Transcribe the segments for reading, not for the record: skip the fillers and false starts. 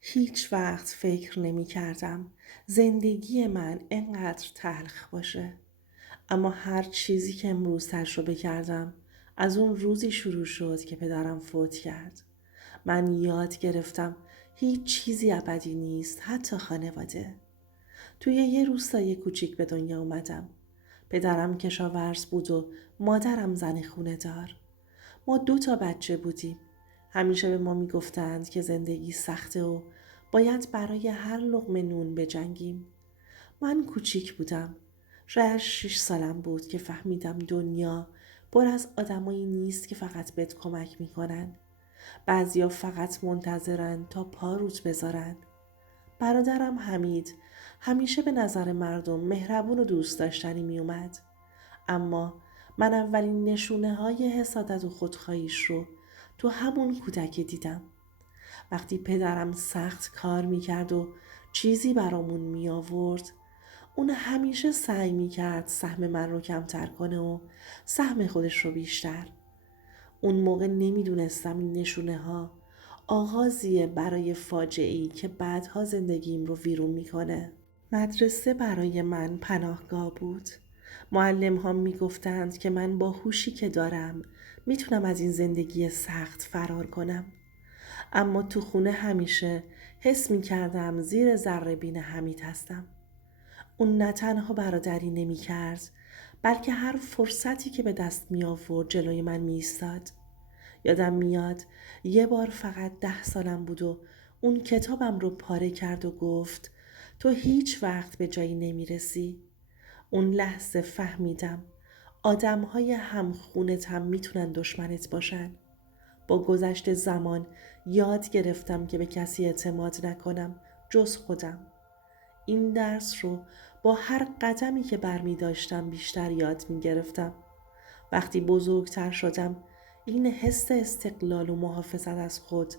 هیچ وقت فکر نمی کردم زندگی من اینقدر تلخ باشه. اما هر چیزی که امروز تجربه کردم از اون روزی شروع شد که پدرم فوت کرد. من یاد گرفتم هیچ چیزی ابدی نیست، حتی خانواده. توی یه روستای کوچیک به دنیا اومدم. پدرم کشاورز بود و مادرم زن خونه دار. ما 2 بچه بودیم. همیشه به ما میگفتند که زندگی سخته و باید برای هر لقمه نون بجنگیم. من کوچیک بودم. شاید 6 سالم بود که فهمیدم دنیا پر از آدمایی نیست که فقط بهت کمک میکنن. بعضیا فقط منتظرن تا پا روت بذارن. برادرم حمید همیشه به نظر مردم مهربون و دوست داشتنی می اومد. اما من اولین نشونه های حسادت و خودخواهیش رو تو همون کودکی دیدم. وقتی پدرم سخت کار می کرد و چیزی برامون می آورد، اون همیشه سعی می کرد سهم من رو کمتر کنه و سهم خودش رو بیشتر. اون موقع نمیدونستم این نشونه ها آغازیه برای فاجعه‌ای که بعدها زندگیم رو ویرون میکنه. مدرسه برای من پناهگاه بود. معلم ها می گفتند که من با هوشی که دارم میتونم از این زندگی سخت فرار کنم. اما تو خونه همیشه حس می کردم زیر ذره بین حمید هستم. اون نه تنها برادری نمی کرد، بلکه هر فرصتی که به دست می آورد جلوی من می ایستاد. یادم میاد یه بار فقط 10 سالم بود و اون کتابم رو پاره کرد و گفت تو هیچ وقت به جایی نمی رسی. اون لحظه فهمیدم آدمهای همخونت هم میتونن دشمنت باشن. با گذشت زمان یاد گرفتم که به کسی اعتماد نکنم جز خودم. این درس رو با هر قدمی که برمی داشتم بیشتر یاد می گرفتم. وقتی بزرگتر شدم این حس استقلال و محافظت از خود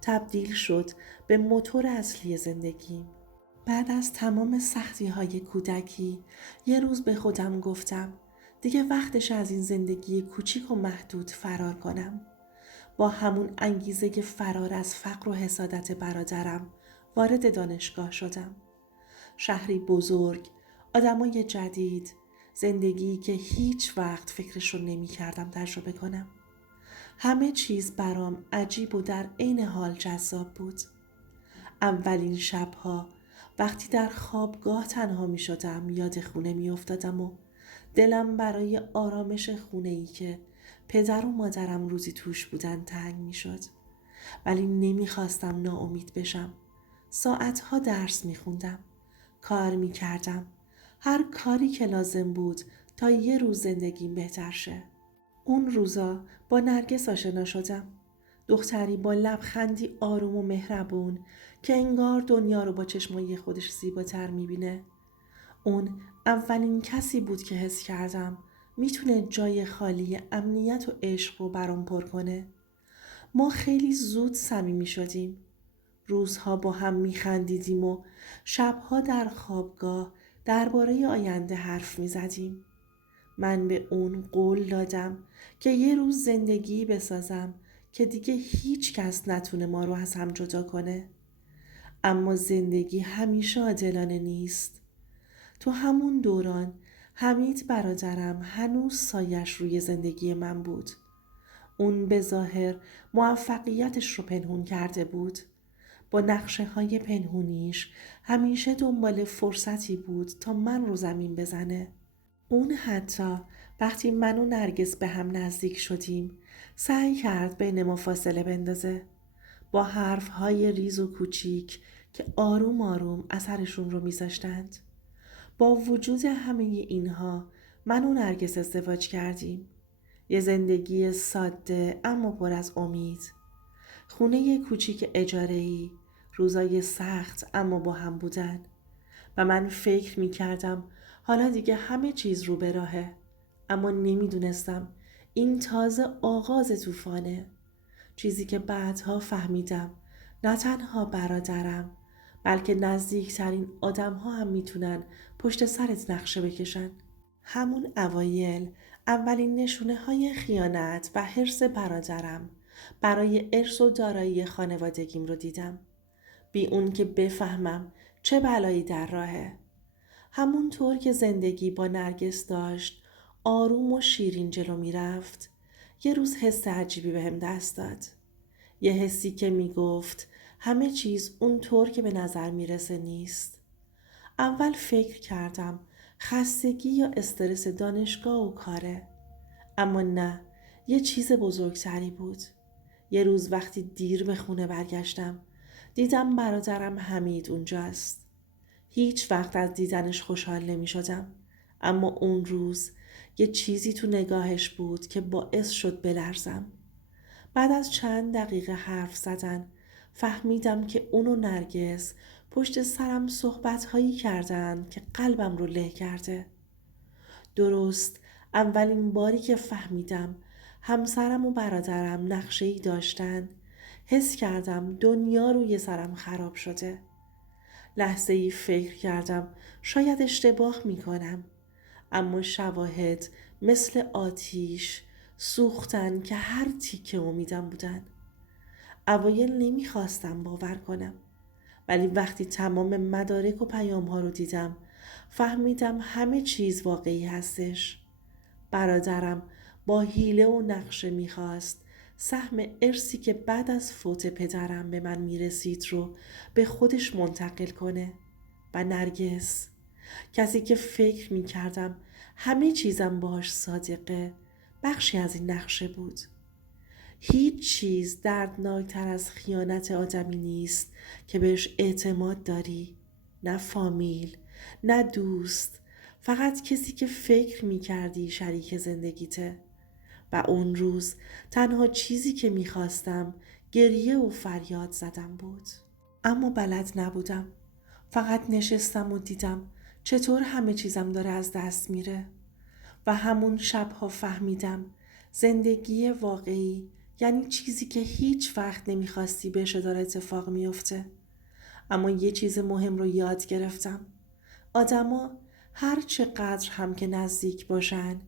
تبدیل شد به موتور اصلی زندگیم. بعد از تمام سختی های کودکی یه روز به خودم گفتم دیگه وقتش از این زندگی کوچیک و محدود فرار کنم. با همون انگیزه که فرار از فقر و حسادت برادرم وارد دانشگاه شدم. شهری بزرگ، آدمای جدید، زندگی که هیچ وقت فکرش رو نمی کردم تجربه کنم. همه چیز برام عجیب و در عین حال جذاب بود. اولین شبها وقتی در خوابگاه تنها می شدم یاد خونه می افتادم و دلم برای آرامش خونه‌ای که پدر و مادرم روزی توش بودن تنگ می شد. ولی نمی خواستم ناامید بشم. ساعتها درس می خوندم. کار می کردم. هر کاری که لازم بود تا یه روز زندگیم بهتر شه. اون روزا با نرگس آشنا شدم. دختری با لبخندی آروم و مهربون که انگار دنیا رو با چشمای خودش زیباتر میبینه. اون اولین کسی بود که حس کردم میتونه جای خالی امنیت و عشق رو برام پر کنه. ما خیلی زود صمیمی شدیم. روزها با هم میخندیدیم و شبها در خوابگاه درباره آینده حرف میزدیم. من به اون قول دادم که یه روز زندگی بسازم که دیگه هیچ کس نتونه ما رو از هم جدا کنه. اما زندگی همیشه عادلانه نیست. تو همون دوران حمید برادرم هنوز سایش روی زندگی من بود. اون به ظاهر موفقیتش رو پنهون کرده بود. با نقشه های پنهونیش همیشه دنبال فرصتی بود تا من رو زمین بزنه. اون حتی وقتی من و نرگس به هم نزدیک شدیم سعی کرد بین ما فاصله بندازه. با حرفهای ریز و کوچیک که آروم آروم اثرشون رو میذاشتند. با وجود همه اینها من و نرگس ازدواج کردیم. یه زندگی ساده اما پر از امید. خونه کوچیک اجاره‌ای، روزای سخت اما با هم بودن. و من فکر می کردم حالا دیگه همه چیز رو به راهه. اما نمیدونستم این تازه آغاز طوفانه. چیزی که بعدها فهمیدم نه تنها برادرم بلکه نزدیکترین آدم ها هم میتونن پشت سرت نقشه بکشن. همون اوایل اولین نشونه های خیانت و حرص برادرم برای ارث و دارایی خانوادگیم رو دیدم. بی اون که بفهمم چه بلایی در راهه. همونطور که زندگی با نرگس داشت آروم و شیرین جلو می رفت، یه روز حس عجیبی بهم دست داد. یه حسی که می گفت همه چیز اونطور که به نظر می رسه نیست. اول فکر کردم خستگی یا استرس دانشگاه و کاره. اما نه، یه چیز بزرگتری بود. یه روز وقتی دیر به خونه برگشتم دیدم برادرم حمید اونجاست. هیچ وقت از دیدنش خوشحال نمی شدم. اما اون روز یه چیزی تو نگاهش بود که باعث شد بلرزم. بعد از چند دقیقه حرف زدن فهمیدم که اون و نرگس پشت سرم صحبت‌هایی کردن که قلبم رو له کرده. درست اولین باری که فهمیدم همسرم و برادرم نقشه‌ای داشتن، حس کردم دنیا روی سرم خراب شده. لحظه ای فکر کردم شاید اشتباه می کنم. اما شواهد مثل آتیش سوختن که هر تیکه امیدم بودن. اوایل نمیخواستم باور کنم. ولی وقتی تمام مدارک و پیام ها رو دیدم فهمیدم همه چیز واقعی هستش. برادرم با حیله و نقشه میخواست سهم ارثی که بعد از فوت پدرم به من میرسید رو به خودش منتقل کنه. و نرگس، کسی که فکر میکردم همه چیزم باهاش صادقه، بخشی از این نقشه بود. هیچ چیز دردناکتر از خیانت آدمی نیست که بهش اعتماد داری. نه فامیل، نه دوست، فقط کسی که فکر میکردی شریک زندگیته. و اون روز تنها چیزی که میخواستم گریه و فریاد زدم بود. اما بلد نبودم. فقط نشستم و دیدم چطور همه چیزم داره از دست میره. و همون شبها فهمیدم زندگی واقعی یعنی چیزی که هیچ وقت نمیخواستی بشه داره اتفاق میفته. اما یه چیز مهم رو یاد گرفتم. آدما هر چقدر هم که نزدیک باشن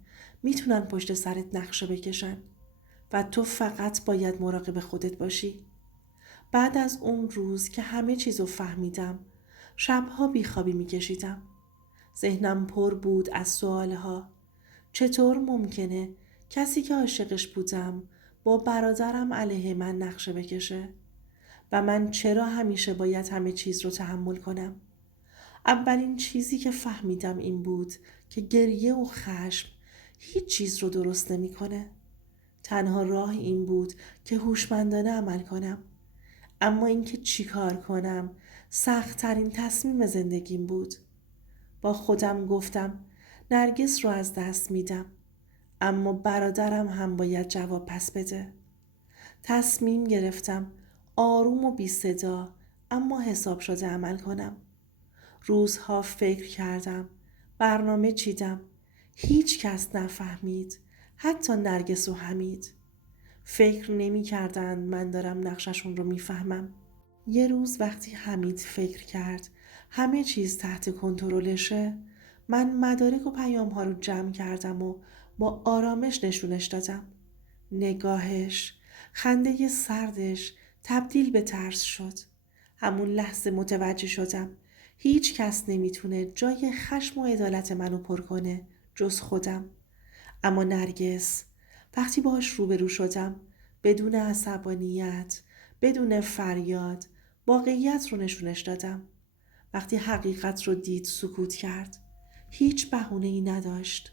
میتونن پشت سرت نقشه بکشن و تو فقط باید مراقب خودت باشی. بعد از اون روز که همه چیزو فهمیدم شبها بیخوابی میکشیدم. ذهنم پر بود از سوالها. چطور ممکنه کسی که عاشقش بودم با برادرم علیه من نقشه بکشه؟ و من چرا همیشه باید همه چیز رو تحمل کنم؟ اولین چیزی که فهمیدم این بود که گریه و خشم هیچ چیز رو درست نمی‌کنه. تنها راه این بود که هوشمندانه عمل کنم. اما اینکه چیکار کنم سخت‌ترین تصمیم زندگیم بود. با خودم گفتم نرگس رو از دست میدم، اما برادرم هم باید جواب پس بده. تصمیم گرفتم آروم و بی صدا اما حساب شده عمل کنم. روزها فکر کردم، برنامه چیدم. هیچ کس نفهمید، حتی نرگس و حمید. فکر نمی کردن من دارم نقششون رو میفهمم. یه روز وقتی حمید فکر کرد همه چیز تحت کنترلشه، من مدارک و پیام ها رو جمع کردم و با آرامش نشونش دادم. نگاهش، خنده سردش تبدیل به ترس شد. همون لحظه متوجه شدم هیچ کس نمیتونه جای خشم و عدالت منو پر کنه جز خودم. اما نرگس، وقتی باهاش روبرو شدم بدون عصبانیت، بدون فریاد، واقعیت رو نشونش دادم. وقتی حقیقت رو دید سکوت کرد. هیچ بهونه‌ای نداشت.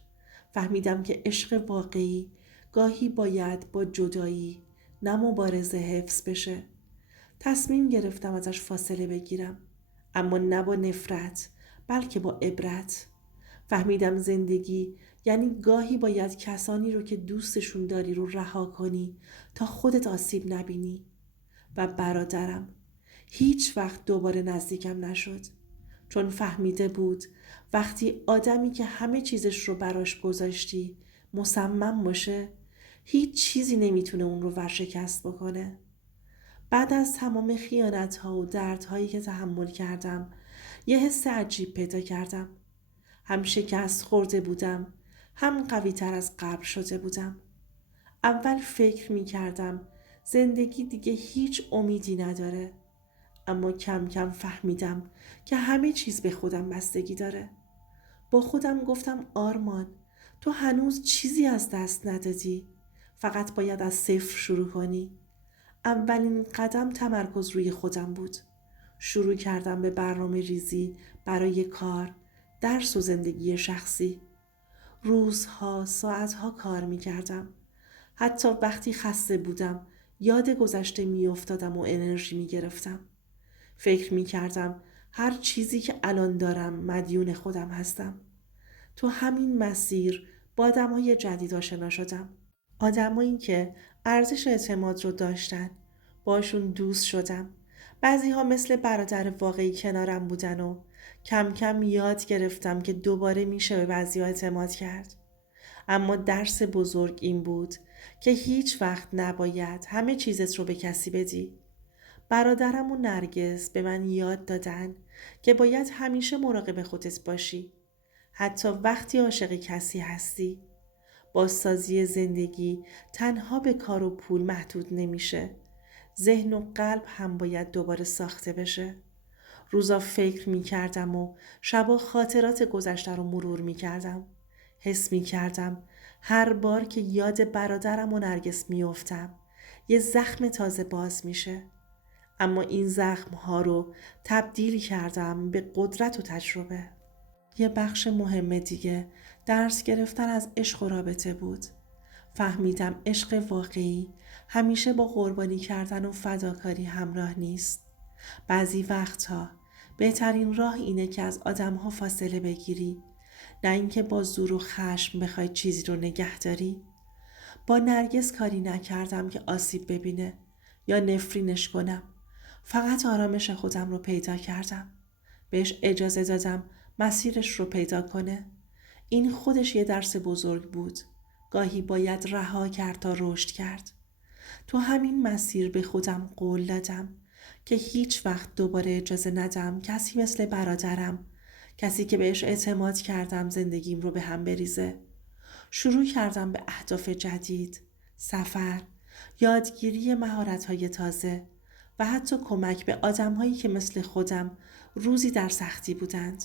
فهمیدم که عشق واقعی گاهی باید با جدایی نه مبارزه حفظ بشه. تصمیم گرفتم ازش فاصله بگیرم، اما نه با نفرت بلکه با عبرت. فهمیدم زندگی یعنی گاهی باید کسانی رو که دوستشون داری رو رها کنی تا خودت آسیب نبینی. و برادرم هیچ وقت دوباره نزدیکم نشد، چون فهمیده بود وقتی آدمی که همه چیزش رو براش گذاشتی مصمم باشه هیچ چیزی نمیتونه اون رو ورشکست بکنه. بعد از تمام خیانت‌ها و دردهایی که تحمل کردم یه حس عجیب پیدا کردم. هم شکست خورده بودم، هم قوی تر از قبل شده بودم. اول فکر می کردم زندگی دیگه هیچ امیدی نداره، اما کم کم فهمیدم که همه چیز به خودم بستگی داره. با خودم گفتم آرمان، تو هنوز چیزی از دست ندادی. فقط باید از صفر شروع کنی. اولین قدم تمرکز روی خودم بود. شروع کردم به برنامه ریزی برای کار، درس و زندگی شخصی. روزها، ساعتها کار می کردم. حتی وقتی خسته بودم، یاد گذشته می افتادم و انرژی می گرفتم. فکر می کردم هر چیزی که الان دارم مدیون خودم هستم. تو همین مسیر با آدمای جدید آشنا شدم. آدمایی که ارزش اعتماد رو داشتن. باشون دوست شدم. بعضی ها مثل برادر واقعی کنارم بودن و کم کم یاد گرفتم که دوباره میشه به بعضی ها اعتماد کرد. اما درس بزرگ این بود که هیچ وقت نباید همه چیزت رو به کسی بدی. برادرم و نرگس به من یاد دادن که باید همیشه مراقب خودت باشی. حتی وقتی عاشق کسی هستی. بازسازی زندگی تنها به کار و پول محدود نمیشه. ذهن و قلب هم باید دوباره ساخته بشه. روزا فکر می کردم و شبا خاطرات گذشته رو مرور می کردم. حس می کردم هر بار که یاد برادرم و نرگس می افتم یه زخم تازه باز میشه. اما این زخم ها رو تبدیل کردم به قدرت و تجربه. یه بخش مهم دیگه درس گرفتن از عشق و رابطه بود. فهمیدم عشق واقعی همیشه با قربانی کردن و فداکاری همراه نیست. بعضی وقتها بهترین راه اینه که از آدمها فاصله بگیری، نه اینکه با زور و خشم بخوای چیزی رو نگه داری. با نرگس کاری نکردم که آسیب ببینه یا نفرینش کنم. فقط آرامش خودم رو پیدا کردم. بهش اجازه دادم مسیرش رو پیدا کنه. این خودش یه درس بزرگ بود. گاهی باید رها کرد تا رشد کرد. تو همین مسیر به خودم قول دادم که هیچ وقت دوباره اجازه ندم کسی مثل برادرم، کسی که بهش اعتماد کردم زندگیم رو به هم بریزه. شروع کردم به اهداف جدید، سفر، یادگیری مهارت‌های تازه و حتی کمک به آدم‌هایی که مثل خودم روزی در سختی بودند.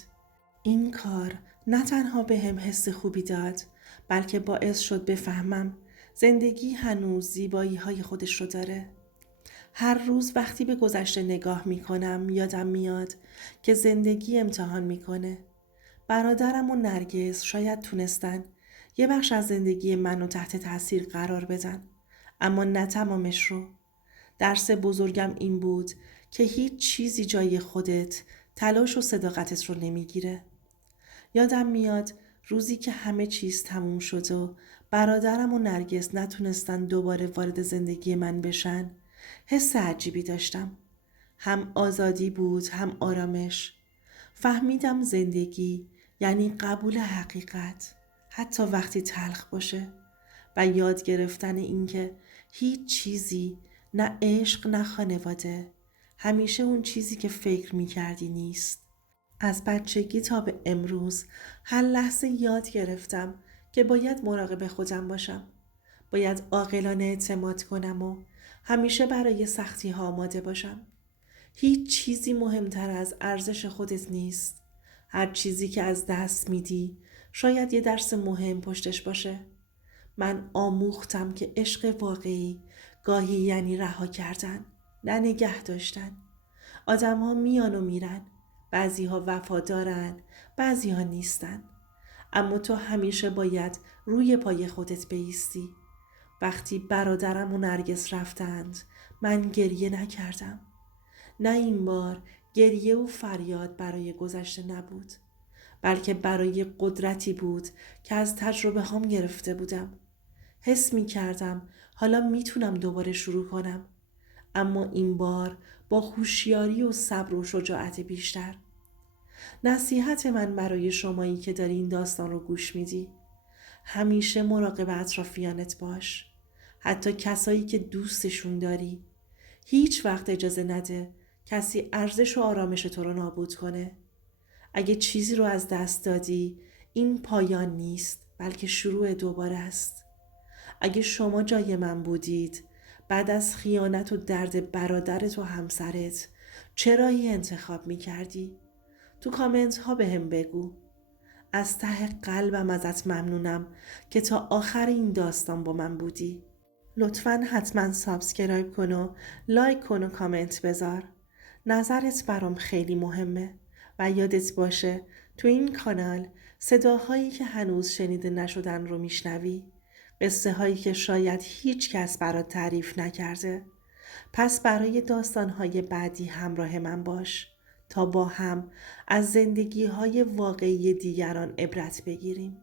این کار نه تنها به هم حس خوبی داد، بلکه باعث شد بفهمم زندگی هنوز زیبایی های خودش رو داره. هر روز وقتی به گذشته نگاه می کنم یادم میاد که زندگی امتحان میکنه. برادرم و نرگس شاید تونستن یه بخش از زندگی منو تحت تاثیر قرار بدن، اما نه تمامش رو. درس بزرگم این بود که هیچ چیزی جای خودت، تلاش و صداقتت رو نمیگیره. یادم میاد روزی که همه چیز تموم شد و برادرم و نرگس نتونستن دوباره وارد زندگی من بشن، حس عجیبی داشتم. هم آزادی بود هم آرامش. فهمیدم زندگی یعنی قبول حقیقت، حتی وقتی تلخ باشه، و یاد گرفتن اینکه هیچ چیزی، نه عشق نه خانواده، همیشه اون چیزی که فکر میکردی نیست. از بچگی تا به امروز هر لحظه یاد گرفتم که باید مراقب خودم باشم. باید عاقلانه اعتماد کنم و همیشه برای سختی ها آماده باشم. هیچ چیزی مهمتر از ارزش خودت نیست. هر چیزی که از دست میدی شاید یه درس مهم پشتش باشه. من آموختم که عشق واقعی گاهی یعنی رها کردن، نه نگه داشتن. آدم ها میان و میرن. بعضی ها وفادارن، بعضی ها نیستن. اما تو همیشه باید روی پای خودت بایستی. وقتی برادرم و نرگس رفتند من گریه نکردم. نه، این بار گریه و فریاد برای گذشته نبود، بلکه برای قدرتی بود که از تجربه هم گرفته بودم. حس می کردم حالا میتونم دوباره شروع کنم، اما این بار با هوشیاری و صبر و شجاعت بیشتر. نصیحت من برای شمایی که داری این داستان رو گوش میدی، همیشه مراقب اطرافیانت باش، حتی کسایی که دوستشون داری. هیچ وقت اجازه نده کسی ارزش و آرامش تو رو نابود کنه. اگه چیزی رو از دست دادی، این پایان نیست، بلکه شروع دوباره است. اگه شما جای من بودید، بعد از خیانت و درد برادرت و همسرت، چرا این انتخاب می کردی؟ تو کامنت ها به هم بگو. از ته قلبم ازت ممنونم که تا آخر این داستان با من بودی. لطفاً حتما سابسکرایب کن و لایک کن و کامنت بذار. نظرت برام خیلی مهمه و یادت باشه تو این کانال صداهایی که هنوز شنیده نشدن رو میشنوی. قصه هایی که شاید هیچ کس برات تعریف نکرده. پس برای داستانهای بعدی همراه من باش تا با هم از زندگی های واقعی دیگران عبرت بگیریم.